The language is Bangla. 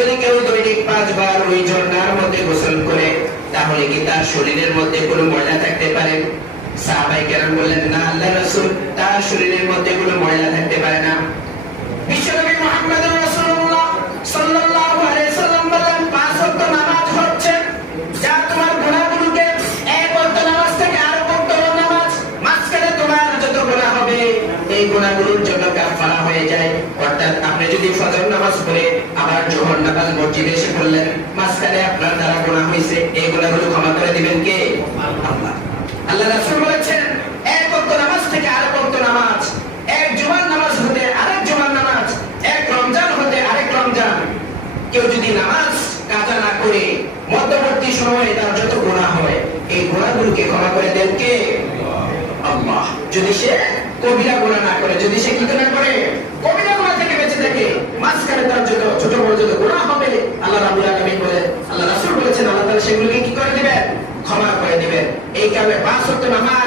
যদি কেউ দৈনিক 5 বার ওই ঝর্ণার মধ্যে গোসল করে তাহলে কি তার শরীরের মধ্যে কোনো ময়লা থাকতে পারে? সাহাবায়ে কেরাম বললেন, না আল্লাহর রাসূল, তার শরীরের মধ্যে কোনো ময়লা থাকতে পারে না। বিশ্বনবী মুহাম্মদুর রাসূলুল্লাহ সাল্লাল্লাহু আলাইহি সাল্লাম বলেন, 5 ওয়াক্ত নামাজ হচ্ছে যা তোমার গুনাহগুলোকে এক ওয়াক্ত নামাজ থেকে আরো ওয়াক্ত নামাজ মাঝখানে তোমার যত গুনাহ হবে এই গুনাহগুলোর জন্য কাফারা হয়ে যায়। অর্থাৎ আপনি যদি ফজর নামাজ পড়ে আবার যোহর নামাজ মসজিদে এসে পড়লেন, মাঝখানে আপনার দ্বারা গুনাহ হয়েছে, এই গুনাহগুলো ক্ষমা করে দিবেন কে? আল্লাহ। আল্লাহ রাসূল বলেছেন, এক ওয়াক্ত নামাজ থেকে আরেক ওয়াক্ত নামাজ, এক জুমার নামাজ হতে আরেক জুমার নামাজ, এক রমজান হতে আরেক রমজান, কেউ যদি নামাজ কাজা না করে মধ্যবর্তী সময়ে তার যত গুনাহ হয় এই গুনাহগুলোকে ক্ষমা করে দেন কে? আল্লাহ। যদি সে কবিরা গুনাহ না করে, যদি সে কি না করে কবিরা গুনাহ থেকে বেঁচে থাকে, মাঝখানে তার যত ছোট বড় যত গুনাহ হবে আল্লাহ রাব্বুল আলামিন বলেন, আল্লাহ রাসূল বলেছেন, আল্লাহ তাআলা সেগুলোকে কি করে দিবেন? ক্ষমা করে দিবেন। এই কারণে 5 ওয়াক্ত নামাজ